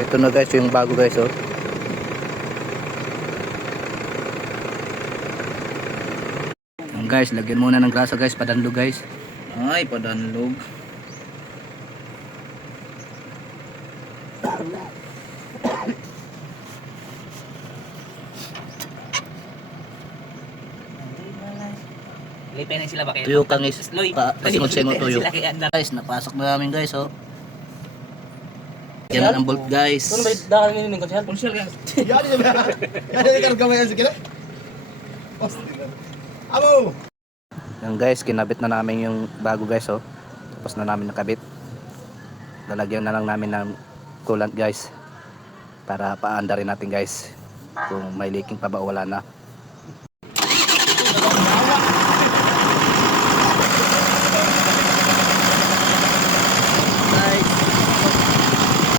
Ito na guys yung bago guys oh. Guys, lagyan muna ng grasa guys, padanlog guys. Ay, padanlog. Lipay na sila ba kayo? Tuyo kang is Loy. kasi magsengo tuyo. Sila kaya ang Guys, napasok na namin guys oh. Yan ang bolt guys. Kuno ba dahil ni ning konsyal? Konsyal ka. Yan din ba? Yan din kan kamay sa kila. Amo. Yan guys, kinabit na namin yung bago guys oh. Tapos na namin nakabit. Lalagyan na lang namin ng coolant guys. Para paanda rin natin guys. Kung may leaking pa ba o wala na.